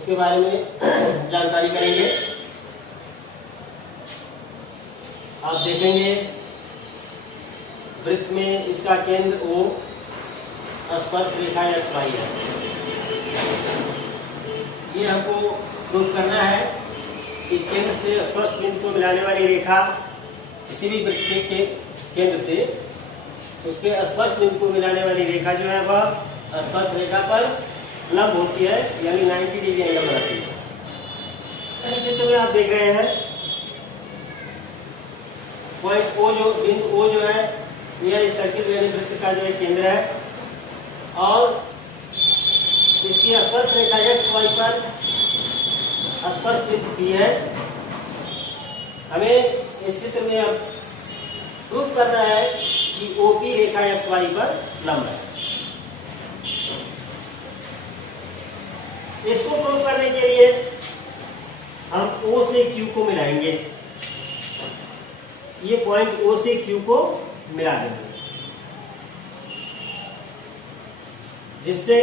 उसके बारे में जानकारी करेंगे। आप देखेंगे वृत्त में इसका केंद्र O, स्पर्श रेखा XY है। ये हमको प्रूफ करना है कि केंद्र से स्पर्श बिंदु को मिलाने वाली रेखा किसी भी वृत्त के केंद्र से उसके स्पर्श बिंदु को मिलाने वाली रेखा जो है वह स्पर्श रेखा पर लंब होती है, यानी 90 डिग्री एंगल बनाती है। चित्र में आप देख रहे हैं पॉइंट O, जो बिंदु O जो है यह इस सर्किल यानी वृत्त का जो है केंद्र है और इसकी स्पर्श रेखा XY पर स्पर्श बिंदु P है। हमें इस चित्र में अब प्रूफ करना है कि OP रेखा XY पर लंब है। इसको प्रूफ करने के लिए हम O से Q को मिलाएंगे। ये पॉइंट O से Q को मिला देंगे, जिससे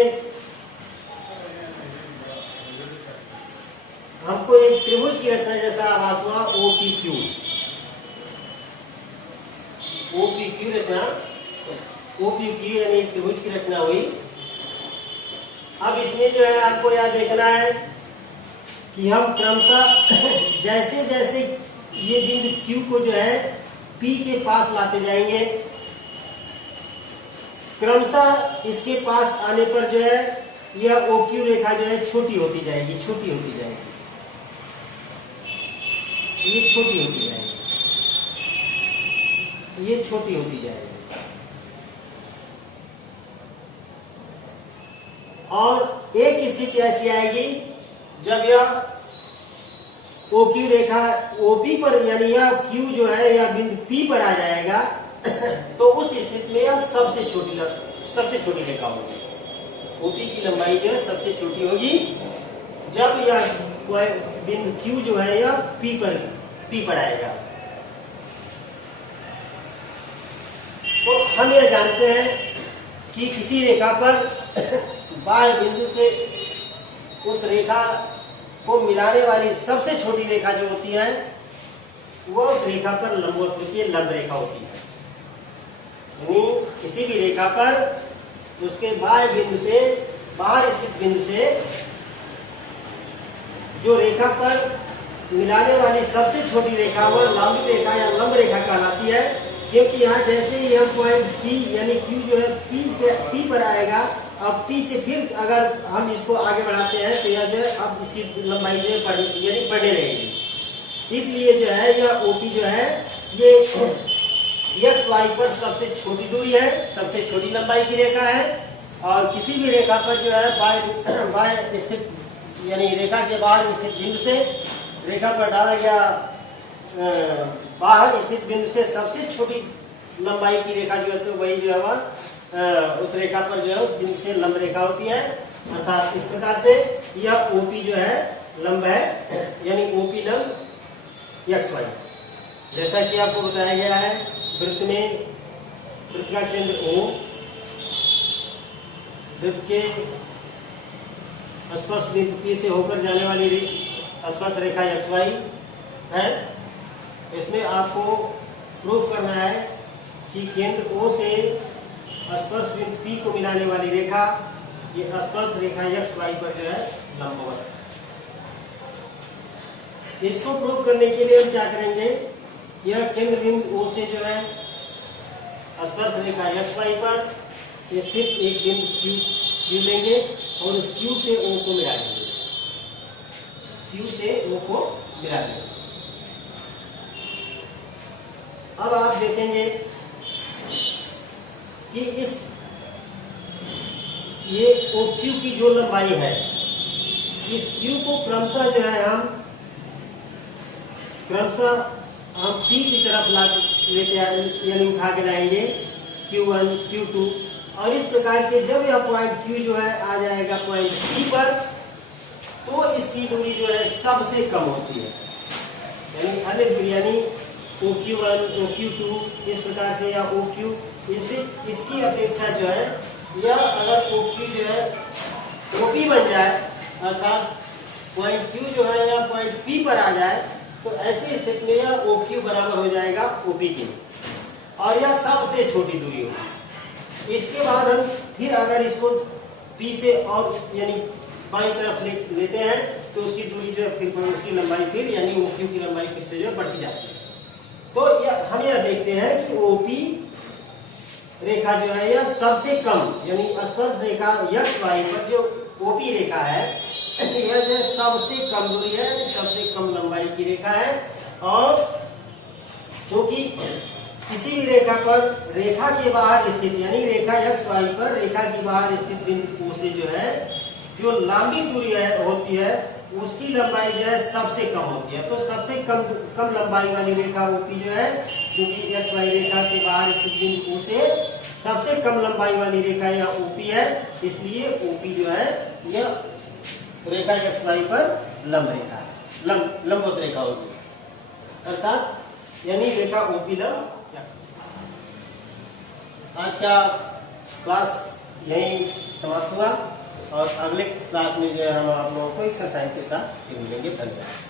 हमको एक त्रिभुज की रचना जैसा आभास हुआ। OPQ रचना, OPQ यानी त्रिभुज की रचना हुई। अब इसमें जो है आपको यह देखना है कि हम क्रमशः जैसे जैसे ये बिंदु Q को जो है P के पास लाते जाएंगे, क्रमशः इसके पास आने पर जो है यह OQ रेखा जो है छोटी होती जाएगी, ये छोटी होती जाएगी। और एक स्थिति ऐसी आएगी जब यह OQ रेखा OP पर यानी यह Q जो है यह बिंदु P पर आ जाएगा तो उस स्थिति में यह सबसे छोटी रेखा होगी। OP की लंबाई जो है सबसे छोटी होगी जब यह बिंदु Q जो है यह P पर आएगा। तो हम यह जानते हैं कि किसी रेखा पर बाह्य बिंदु से उस रेखा को मिलाने वाली सबसे छोटी रेखा जो होती है वह उस रेखा पर लंबवत होती है, लंब रेखा होती है। यानी किसी भी रेखा पर उसके बाह्य बिंदु से बाहर स्थित बिंदु से जो रेखा पर मिलाने वाली सबसे छोटी रेखा वह लंब रेखा या लंब रेखा कहलाती है। क्योंकि यहाँ जैसे ही हम पॉइंट P यानी Q जो है P पर आएगा, अब P से फिर अगर हम इसको आगे बढ़ाते हैं तो यह जो है अब इसकी लंबाई जो है बढ़े रहेगी। इसलिए जो है यह OP जो है ये XY पर सबसे छोटी दूरी है, सबसे छोटी लंबाई की रेखा है। और किसी भी रेखा पर जो है बाह्य स्थित यानी रेखा के बाहर स्थित बिंदु से रेखा पर डाला गया बाहर स्थित बिंदु से सबसे छोटी लंबाई की रेखा जो है तो वही जो है वह उस रेखा पर जो है उस बिंदु से लंब रेखा होती है। अर्थात इस प्रकार से यह OP जो है लंब है, यानी OP लंब XY। जैसा कि आपको बताया गया है वृत्त का केंद्र O, वृत्त के स्पर्श बिंदु P से होकर जाने वाली स्पर्श रेखा XY है। इसमें आपको प्रूफ करना है कि केंद्र O से स्पर्श बिंदु P को मिलाने वाली रेखा ये स्पर्श रेखा XY पर जो है लंबवत है। इसको प्रूफ करने के लिए हम क्या करेंगे, यह केंद्र बिंदु O से जो है स्पर्श रेखा XY पर स्थित एक बिंदु Q लेंगे और उस Q से O को मिला देंगे, अब आप देखेंगे कि ये OQ की जो लंबाई है, इस Q को क्रमशः जो है हम P की तरफ लेके यानी उठा के लाएंगे Q1, Q2 और इस प्रकार के जब यह पॉइंट Q जो है आ जाएगा पॉइंट P पर तो इसकी दूरी जो है सबसे कम होती है। यानी अन्य दूरी यानी OQ1, OQ2 इस प्रकार से या OQ इसकी अपेक्षा जो है यह अगर OQ जो है OP बन जाए अर्थात पॉइंट Q जो है या पॉइंट P पर आ जाए तो ऐसी स्थिति में यह OQ बराबर हो जाएगा OP के, और यह सबसे छोटी दूरी होगी। इसके बाद हम फिर अगर इसको P से और यानी बाईं तरफ लेते हैं तो उसकी दूरी जो है फिर उसकी लंबाई फिर यानी OQ की लंबाई फिर से जो है बढ़ती जाती है। तो हम यह देखते हैं कि OP रेखा जो है यह सबसे कम यानी स्पर्श रेखा XY पर जो OP रेखा है यह जो है सबसे कम दूरी है, सबसे कम लंबाई की रेखा है। और क्योंकि किसी भी रेखा पर रेखा के बाहर स्थित यानी रेखा XY पर रेखा के बाहर स्थित बिंदु से जो है जो लंबी दूरी होती है उसकी लंबाई जो है सबसे कम होती है। तो सबसे कम लंबाई वाली रेखा OP जो है, क्योंकि XY रेखा के बाहर स्थित बिंदु से सबसे कम लंबाई वाली रेखा यह OP है, इसलिए OP जो है यह रेखा XY पर लंब रेखा है, लंबवत रेखा होगी, अर्थात यानी रेखा OP लंब। आज का क्लास यही समाप्त हुआ और अगले क्लास में जो है हम आप लोगों को एक्सरसाइज के साथ मिलेंगे। धन्यवाद।